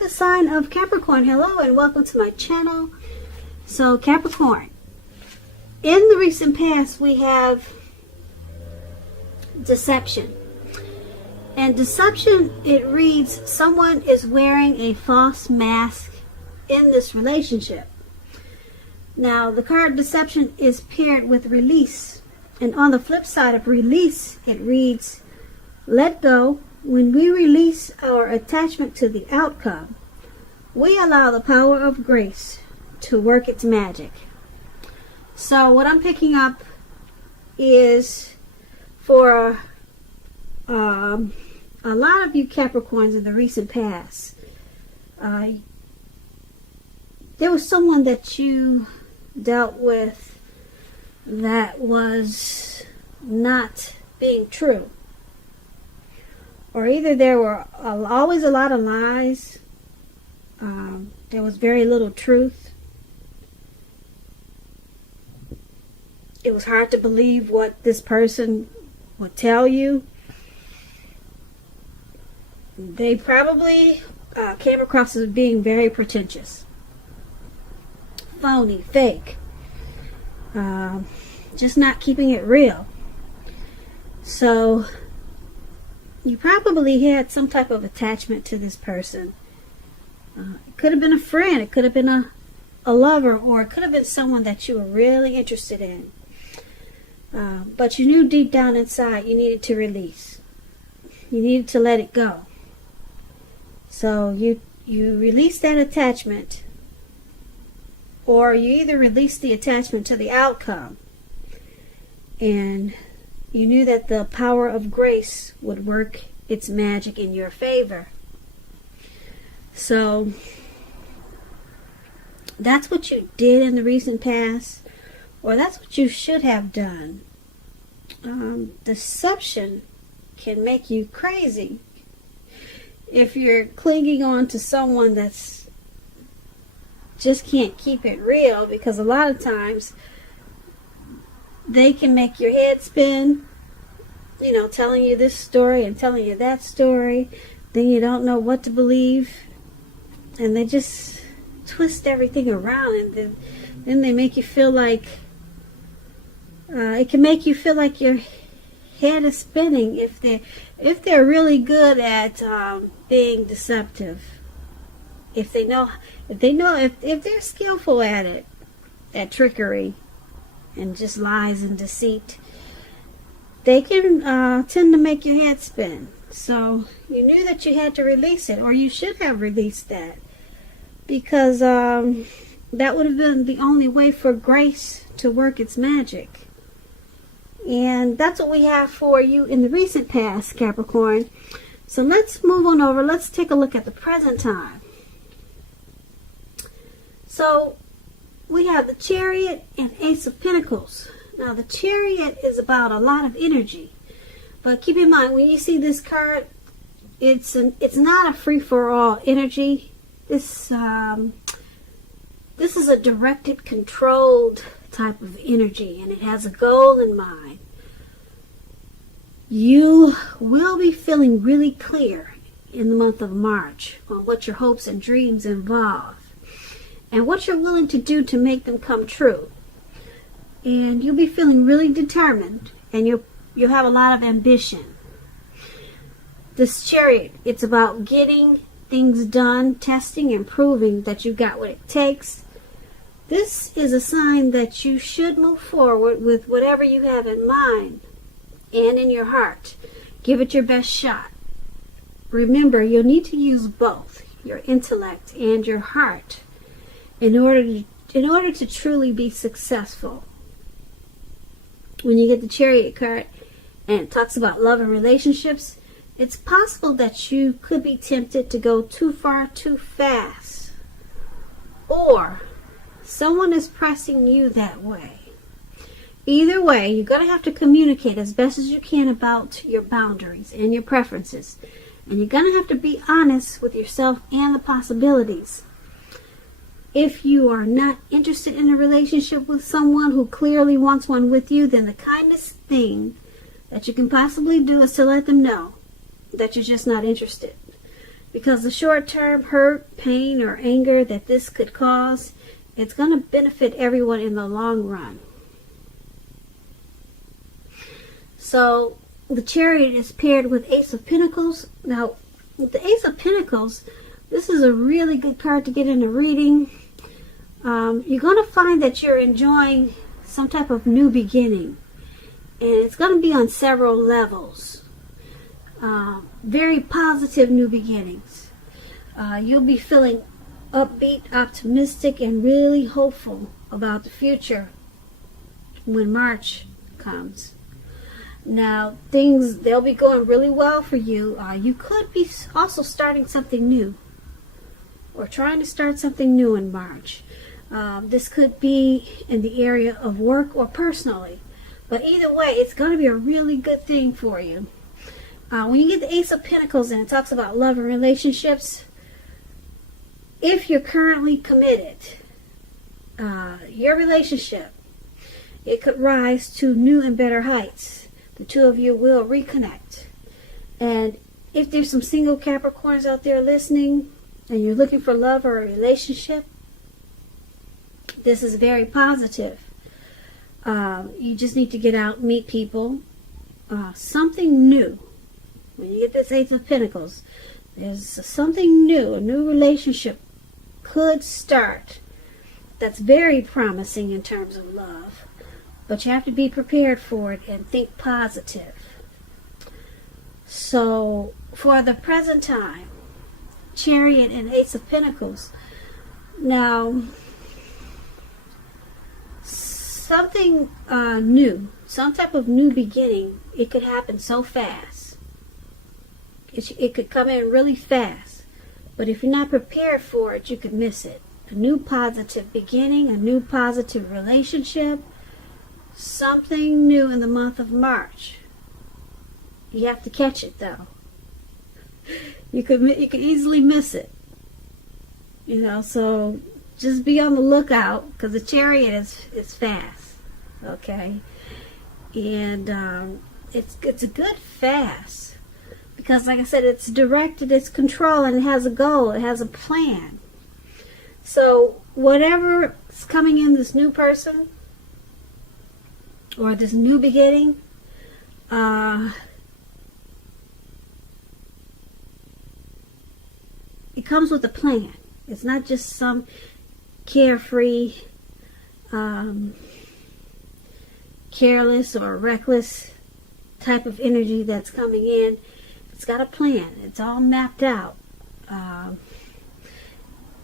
the sign of Capricorn. Hello and welcome to my channel. So Capricorn, in the recent past we have deception. And deception, it reads someone is wearing a false mask in this relationship. Now the card deception is paired with release. And on the flip side of release, it reads let go. When we release our attachment to the outcome, we allow the power of grace to work its magic. So what I'm picking up is for a lot of you Capricorns in the recent past, there was someone that you dealt with that was not being true. Or either there were always a lot of lies, there was very little truth. It was hard to believe what this person would tell you. They probably came across as being very pretentious, phony, fake, just not keeping it real. So you probably had some type of attachment to this person. It could have been a friend, it could have been a lover, or it could have been someone that you were really interested in. But you knew deep down inside you needed to release. You needed to let it go. So you released that attachment, or you either released the attachment to the outcome, and you knew that the power of grace would work its magic in your favor. So that's what you did in the recent past, or that's what you should have done. Deception can make you crazy if you're clinging on to someone that's just can't keep it real, because a lot of times they can make your head spin, you know, telling you this story and telling you that story. Then you don't know what to believe. And they just twist everything around. And then they make you feel like, it can make you feel like your head is spinning if they're really good at being deceptive. If they're skillful at it, at trickery and just lies and deceit, they can tend to make your head spin. So you knew that you had to release it, or you should have released that, because that would have been the only way for grace to work its magic. And that's what we have for you in the recent past, Capricorn. So let's move on over. Let's take a look at the present time. So we have the Chariot and Ace of Pentacles. Now the Chariot is about a lot of energy, but keep in mind when you see this card, it's not a free-for-all energy. This is a directed, controlled type of energy, and it has a goal in mind. You will be feeling really clear in the month of March on what your hopes and dreams involve, and what you're willing to do to make them come true. And you'll be feeling really determined, and you'll have a lot of ambition. This Chariot, it's about getting things done, testing and proving that you've got what it takes. This is a sign that you should move forward with whatever you have in mind and in your heart. Give it your best shot. Remember, you'll need to use both your intellect and your heart in order to truly be successful. When you get the Chariot card and it talks about love and relationships, it's possible that you could be tempted to go too far too fast, or someone is pressing you that way. Either way, you're going to have to communicate as best as you can about your boundaries and your preferences, and you're going to have to be honest with yourself and the possibilities. If you are not interested in a relationship with someone who clearly wants one with you, then the kindest thing that you can possibly do is to let them know that you're just not interested. because the short-term hurt, pain, or anger that this could cause, it's going to benefit everyone in the long run. So the Chariot is paired with Ace of Pentacles. Now, with the Ace of Pentacles, this is a really good card to get in a reading. You're going to find that you're enjoying some type of new beginning. And it's going to be on several levels. Very positive new beginnings. You'll be feeling upbeat, optimistic, and really hopeful about the future when March comes. Now, they'll be going really well for you. You could be also starting something new, or trying to start something new in March. This could be in the area of work or personally. But either way, it's going to be a really good thing for you. When you get the Ace of Pentacles and it talks about love and relationships, if you're currently committed, your relationship, it could rise to new and better heights. The two of you will reconnect. And if there's some single Capricorns out there listening and you're looking for love or a relationship, this is very positive. You just need to get out and meet people. Something new. When you get this Ace of Pentacles, there's something new. A new relationship could start that's very promising in terms of love. But you have to be prepared for it and think positive. So, for the present time, Chariot and Ace of Pentacles. Now, something new, some type of new beginning, it could happen so fast. It could come in really fast. But if you're not prepared for it, you could miss it. A new positive beginning, a new positive relationship, something new in the month of March. You have to catch it, though. You could easily miss it. So just be on the lookout, because the Chariot is fast. Okay? And it's a good fast. Because, like I said, it's directed, it's controlled, and it has a goal, it has a plan. So, whatever is coming in, this new person, or this new beginning, it comes with a plan. It's not just some carefree, careless, or reckless type of energy that's coming in. It's got a plan. It's all mapped out.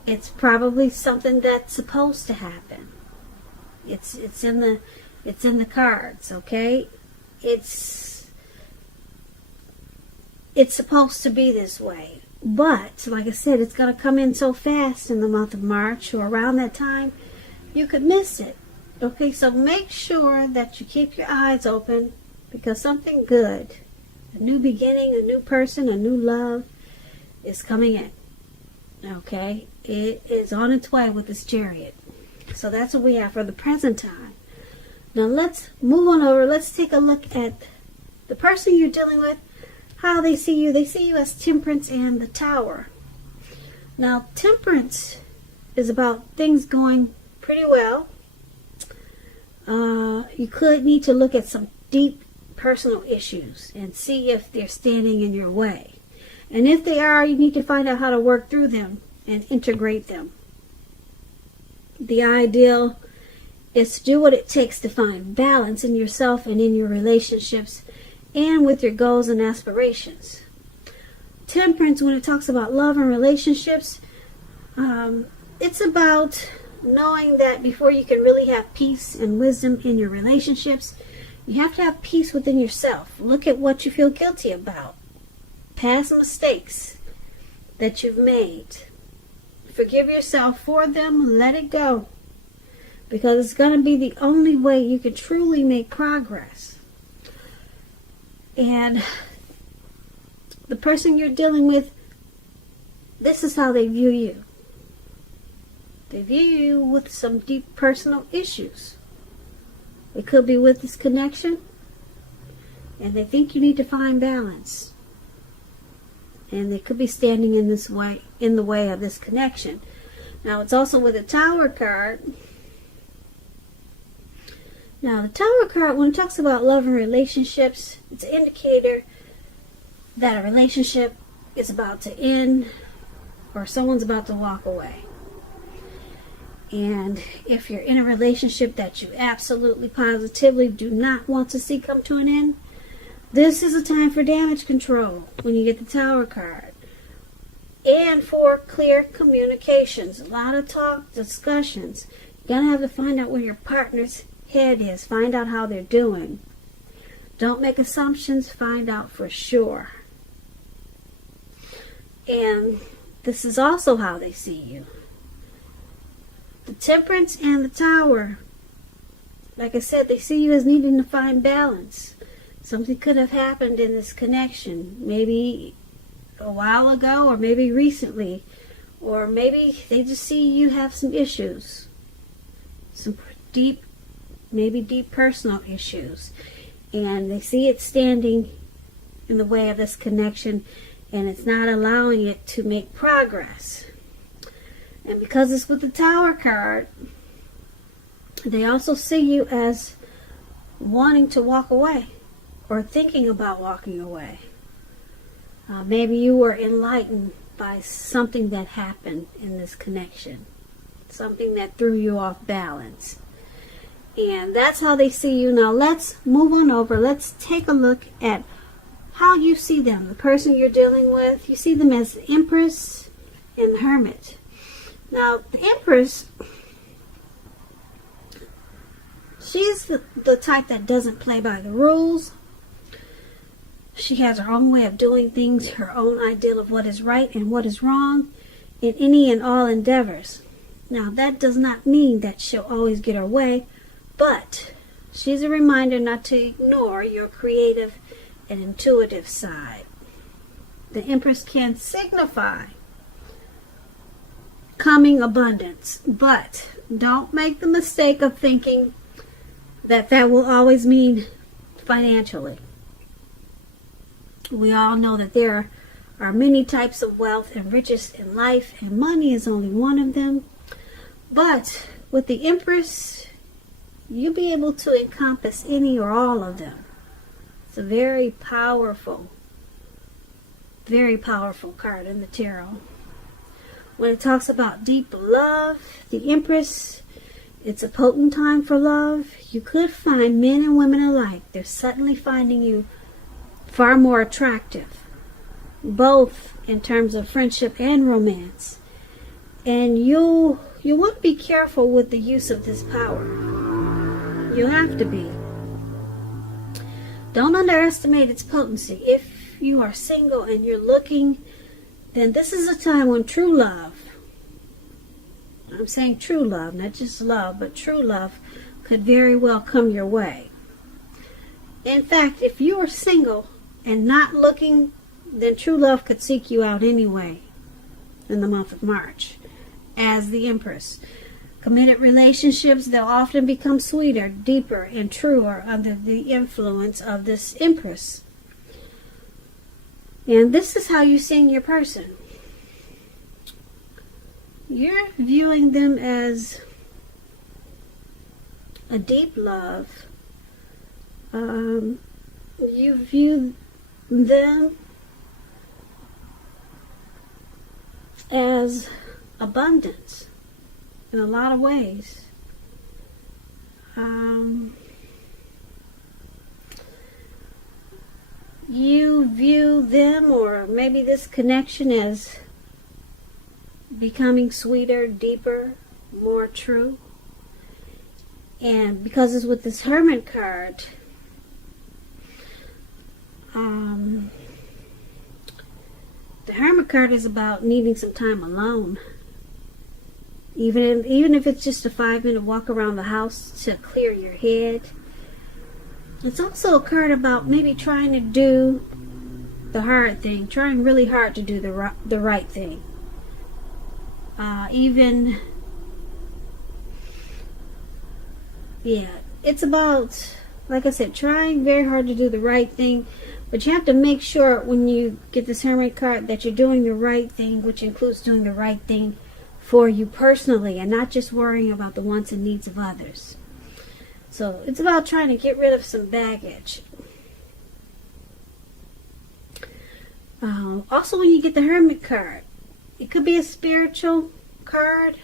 It's probably something that's supposed to happen. It's in the cards, okay? It's supposed to be this way. But, like I said, it's going to come in so fast in the month of March, or around that time, you could miss it. Okay, so make sure that you keep your eyes open, because something good, a new beginning, a new person, a new love is coming in. Okay, it is on its way with this Chariot. So that's what we have for the present time. Now let's move on over. Let's take a look at the person you're dealing with, how they see you. They see you as Temperance and the Tower. Now, Temperance is about things going pretty well. You could need to look at some deep personal issues and see if they're standing in your way. And if they are, you need to find out how to work through them and integrate them. The ideal is to do what it takes to find balance in yourself and in your relationships and with your goals and aspirations. Temperance, when it talks about love and relationships, it's about knowing that before you can really have peace and wisdom in your relationships, you have to have peace within yourself. Look at what you feel guilty about. Past mistakes that you've made. Forgive yourself for them. Let it go. Because it's going to be the only way you can truly make progress. And the person you're dealing with, this is how they view you. They view you with some deep personal issues. It could be with this connection, and they think you need to find balance. and they could be standing in the way of this connection. Now, it's also with the Tower card. Now, the Tower card, when it talks about love and relationships, it's an indicator that a relationship is about to end or someone's about to walk away. And if you're in a relationship that you absolutely positively do not want to see come to an end, this is a time for damage control when you get the Tower card. And for clear communications. A lot of talk, discussions. You're going to have to find out where your partner's head is. Find out how they're doing. Don't make assumptions. Find out for sure. And this is also how they see you. The Temperance and the Tower. Like I said, they see you as needing to find balance. Something could have happened in this connection. Maybe a while ago, or maybe recently. Or maybe they just see you have some issues. Some deep personal issues. And they see it standing in the way of this connection, and it's not allowing it to make progress. And because it's with the Tower card, they also see you as wanting to walk away or thinking about walking away. Maybe you were enlightened by something that happened in this connection, something that threw you off balance. And that's how they see you. Now let's move on over. Let's take a look at how you see them, the person you're dealing with. You see them as the Empress and the Hermit. Now, the Empress, she's the type that doesn't play by the rules. She has her own way of doing things, her own ideal of what is right and what is wrong in any and all endeavors. Now, that does not mean that she'll always get her way, but she's a reminder not to ignore your creative and intuitive side. The Empress can signify coming abundance, but don't make the mistake of thinking that will always mean financially. We all know that there are many types of wealth and riches in life, and money is only one of them. But with the Empress, you'll be able to encompass any or all of them. It's a very powerful card in the tarot. When it talks about deep love, the Empress, it's a potent time for love. You could find men and women alike. They're suddenly finding you far more attractive, both in terms of friendship and romance. And you want to be careful with the use of this power. You have to be. Don't underestimate its potency. If you are single and you're looking, then this is a time when true love, I'm saying true love, not just love, but true love could very well come your way. In fact, if you are single and not looking, then true love could seek you out anyway in the month of March as the Empress. Committed relationships, they'll often become sweeter, deeper, and truer under the influence of this Empress. And this is how you're seeing your person. You're viewing them as a deep love. You view them as abundance in a lot of ways. You view them, or maybe this connection, as becoming sweeter, deeper, more true. And because it's with this Hermit card, the Hermit card is about needing some time alone. Even if it's just a 5-minute walk around the house to clear your head. It's also a card about maybe trying to do the hard thing, trying really hard to do the right thing. It's about, like I said, trying very hard to do the right thing, But you have to make sure when you get this Hermit card that you're doing the right thing, which includes doing the right thing for you personally and not just worrying about the wants and needs of others. So it's about trying to get rid of some baggage. Also, when you get the Hermit card, it could be a spiritual card.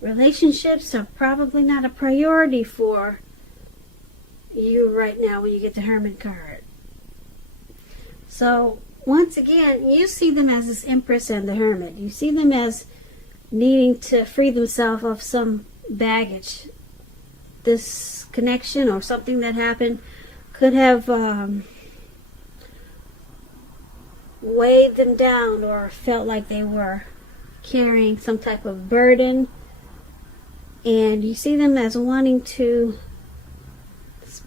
Relationships are probably not a priority for you right now when you get the Hermit card. So once again, you see them as this Empress and the Hermit. You see them as needing to free themselves of some baggage. This connection or something that happened could have weighed them down or felt like they were carrying some type of burden. And you see them as wanting to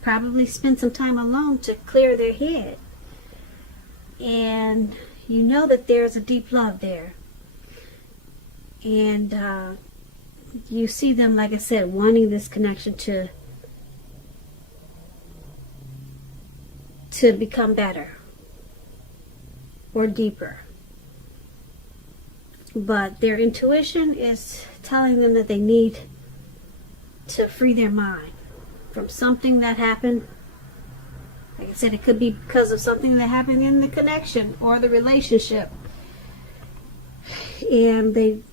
probably spend some time alone to clear their head. And you know that there's a deep love there. And you see them, like I said, wanting this connection to become better or deeper. But their intuition is telling them that they need to free their mind from something that happened. Like I said, it could be because of something that happened in the connection or the relationship. And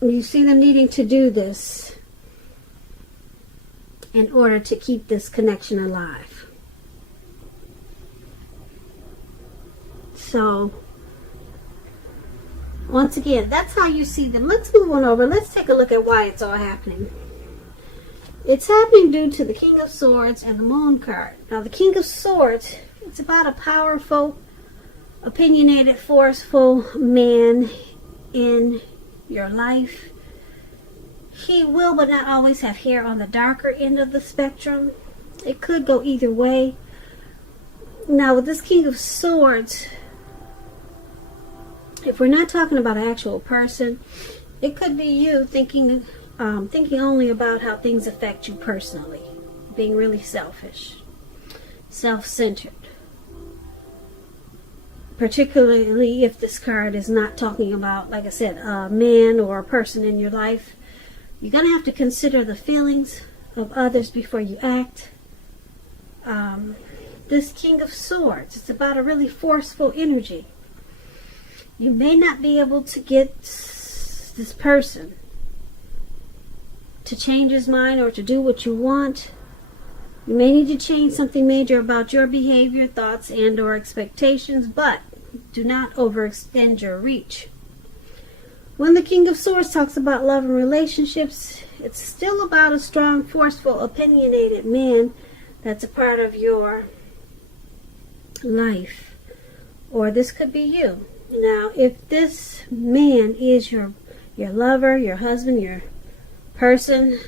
you see them needing to do this in order to keep this connection alive. So, once again, that's how you see them. Let's move on over. Let's take a look at why it's all happening. It's happening due to the King of Swords and the Moon card. Now, the King of Swords, it's about a powerful, opinionated, forceful man in your life. He will, but not always, have hair on the darker end of the spectrum. It could go either way. Now, with this King of Swords, if we're not talking about an actual person, it could be you thinking only about how things affect you personally, being really selfish, self-centered. Particularly if this card is not talking about, like I said, a man or a person in your life. You're going to have to consider the feelings of others before you act. This King of Swords, it's about a really forceful energy. You may not be able to get this person to change his mind or to do what you want. You may need to change something major about your behavior, thoughts, and or expectations, but do not overextend your reach. When the King of Swords talks about love and relationships, it's still about a strong, forceful, opinionated man that's a part of your life. Or this could be you. Now, if this man is your lover, your husband, your person,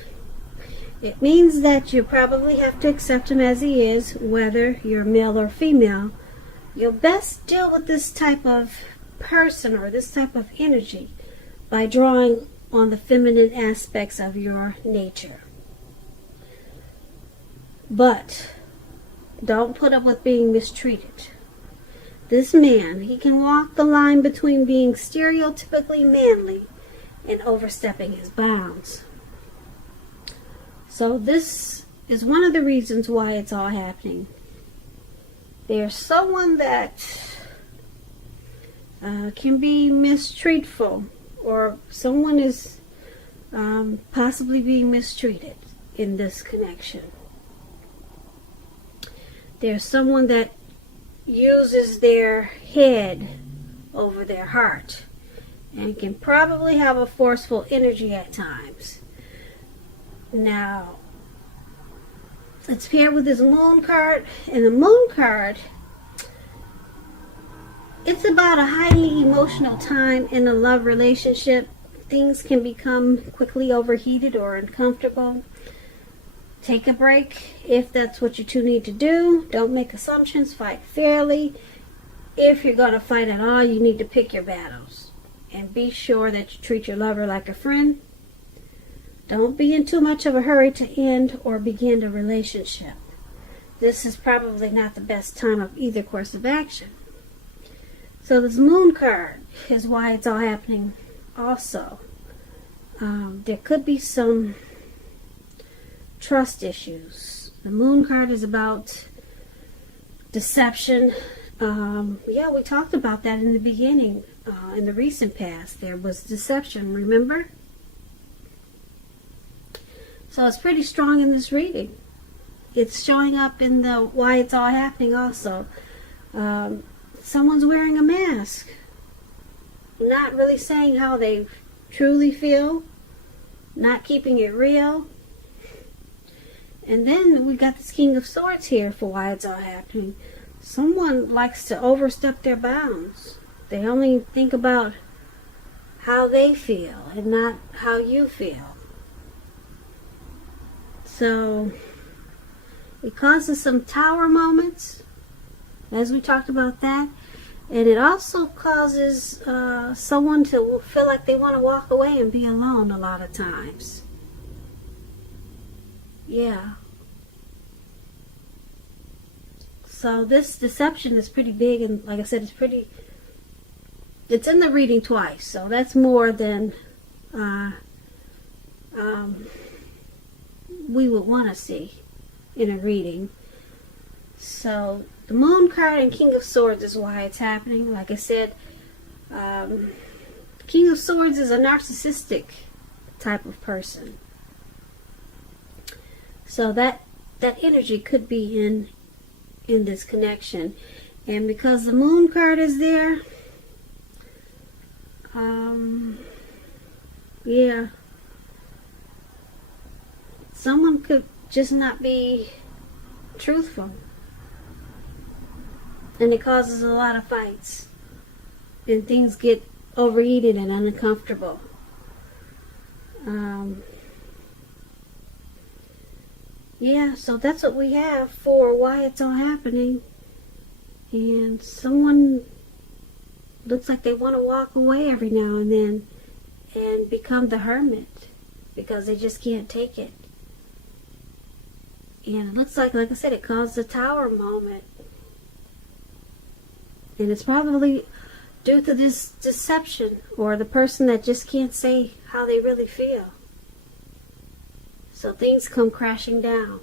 it means that you probably have to accept him as he is, whether you're male or female. You'll best deal with this type of person or this type of energy by drawing on the feminine aspects of your nature. But don't put up with being mistreated. This man, he can walk the line between being stereotypically manly and overstepping his bounds. So this is one of the reasons why it's all happening. There's someone that can be mistreatful, or someone is possibly being mistreated in this connection. There's someone that uses their head over their heart and can probably have a forceful energy at times. Now, it's paired with this Moon card, and the Moon card, it's about a highly emotional time in a love relationship. Things can become quickly overheated or uncomfortable. Take a break if that's what you two need to do. Don't make assumptions. Fight fairly. If you're going to fight at all, you need to pick your battles. And be sure that you treat your lover like a friend. Don't be in too much of a hurry to end or begin a relationship. this is probably not the best time of either course of action. So this moon card is why it's all happening also. There could be some trust issues. The moon card is about deception. Yeah, we talked about that in the beginning. In the recent past, there was deception, remember? So it's pretty strong in this reading. It's showing up in the why it's all happening also. Someone's wearing a mask, not really saying how they truly feel, not keeping it real. And then we got this King of Swords here for why it's all happening. Someone likes to overstep their bounds. They only think about how they feel and not how you feel. So it causes some tower moments, as we talked about that. And it also causes someone to feel like they want to walk away and be alone a lot of times. Yeah. So this deception is pretty big, and like I said, it's in the reading twice, so that's more than we would want to see in a reading. So the Moon card and King of Swords is why it's happening. Like I said, King of Swords is a narcissistic type of person. So that energy could be in this connection. And because the Moon card is there, yeah, someone could just not be truthful, and it causes a lot of fights, and things get overheated and uncomfortable. Yeah, so that's what we have for why it's all happening. And someone looks like they want to walk away every now and then and become the hermit because they just can't take it. And it looks like I said, it caused a tower moment. And it's probably due to this deception, or the person that just can't say how they really feel. So things come crashing down.